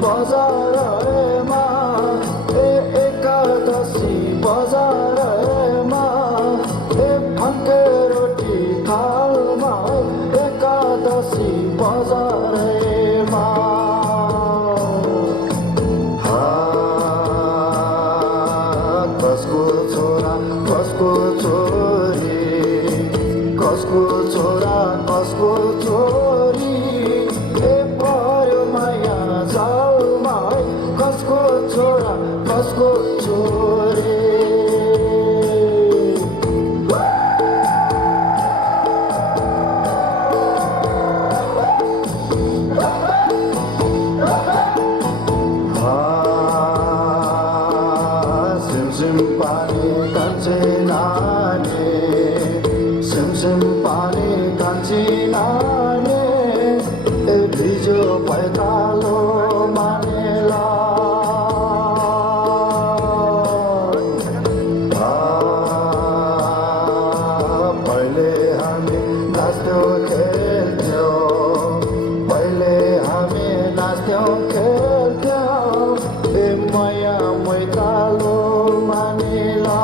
बजारमा एकादशी बजारमा फन्के रोटी थालमा एकादशी बजारमा कसको छोरा कसको छोरी कसको छोरा कसको छोरी पर्यो माया जालमा कसको छोरा कसको छोरी सिमसिम पानी कान्छे नानी सिमसिम पानी कान्छे नानी भिजो पैतालो मानेला पहिले हामी नाच्थ्यौँ खेल्थ्यौँ पहिले हामी नाच्थ्यौँ खेल्थ्यौँ माया मैतालो मानेला